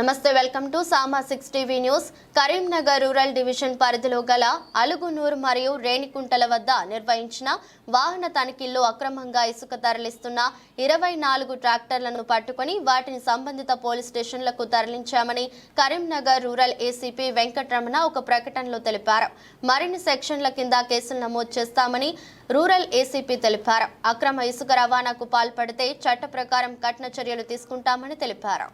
నమస్తే welcome to Sama six TV news. Karimnagar rural division పరిధిలో గల అలుగునూరు మరియు రేణికుంటల వద్ద నిర్వహించిన వాహన తనిఖీల్లో అక్రమంగా ఇసుక తరలిస్తున్న ఇరవై నాలుగు ట్రాక్టర్లను పట్టుకొని వాటిని సంబంధిత పోలీస్ స్టేషన్లకు తరలించామని కరీంనగర్ రూరల్ ఏసీపీ వెంకటరమణ ఒక ప్రకటనలో తెలిపారు. మరిన్ని సెక్షన్ల కింద కేసులు నమోదు చేస్తామని రూరల్ ఏసీపీ తెలిపారు. అక్రమ ఇసుక రవాణాకు పాల్పడితే చట్ట ప్రకారం కఠిన చర్యలు తీసుకుంటామని తెలిపారు.